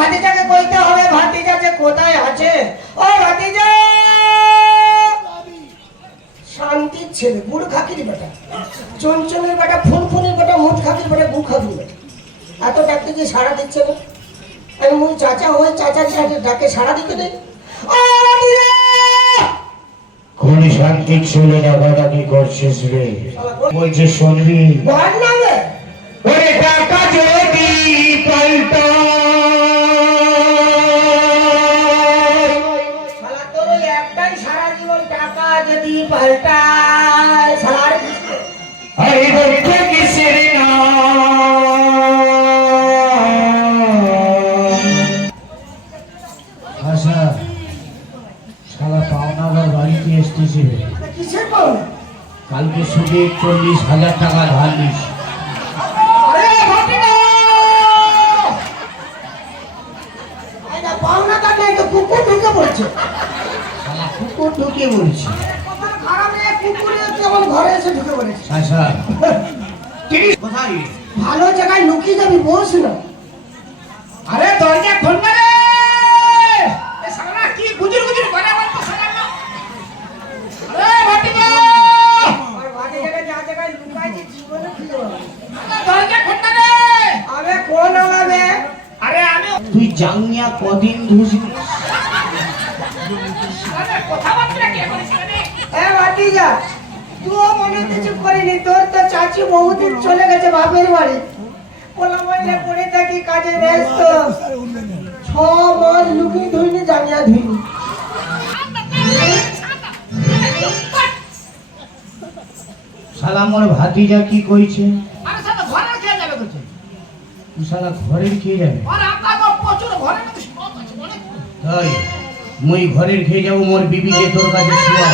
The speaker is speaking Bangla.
ভাতিজাকে কইতে হবে ভাতিজা যে কোথায় আছে? ও ভাতিজা! শান্তির ছেলে গুড় খাকির বেটা। চঞ্চলের বেটা ফুনফুনের বেটা মুঠ খাকির বেটা গু খাকির বেটা এত ডাকতে যে সাড়া দিচ্ছে না। আমি মুই চাচা হই চাচার সাথে ডাকে সাড়া দিতে নেই শান্তি ছেলে ডাকাটা করছিস রে? বলছে শুনবি? ওরে টাকা যদি পাল্টায় শালা আর কিছু না। হরি বলতে কিসের আশা শালা পাওনাদার বাড়িতে এসতেছে কিসের পাওনা? কালকে সুদে চল্লিশ হাজার টাকা ধার নিস। পাওনা নাই তো কুকুর ঢুকে পড়ছে। কুকুর ঢুকে বলছি। ঘরে এসে ঢুকে পড়েছে আশা কোথায়? ভালো জায়গায় লুকিয়ে যাবি বস না। আরে দরজা খুলবে রে। এ শালা কি গুজুর গুজুর করে বল তো শালা আরে ভাটিকা আর বাড়ি যা জায়গায় লুকাইছে জীবনে পাবে না। দরজা খুলবে রে। আবে কোন আমাবে আরে আমি তুই জাঙ্গিয়া কদিন ধুসবি আরে কথাবার্তা কি বলিস রে এ বাটি যা মনে চুপ করিনি তোর তো চাচি বহুদিন চলে গেছে বাপের বাড়ি। পোলা পড়ে থাকি কাজে ব্যস্ত। ছ মাস লুকিয়ে ধুইনি জানিয়া ধুইনি শালা মোর ভাতিজা কি কইছে? আরে যাবে তুই শালা যাবে? আর তো প্রচুর তাই মুই ঘরের খেয়ে যাব মোর বিবি যে তোর কাছে শুয়া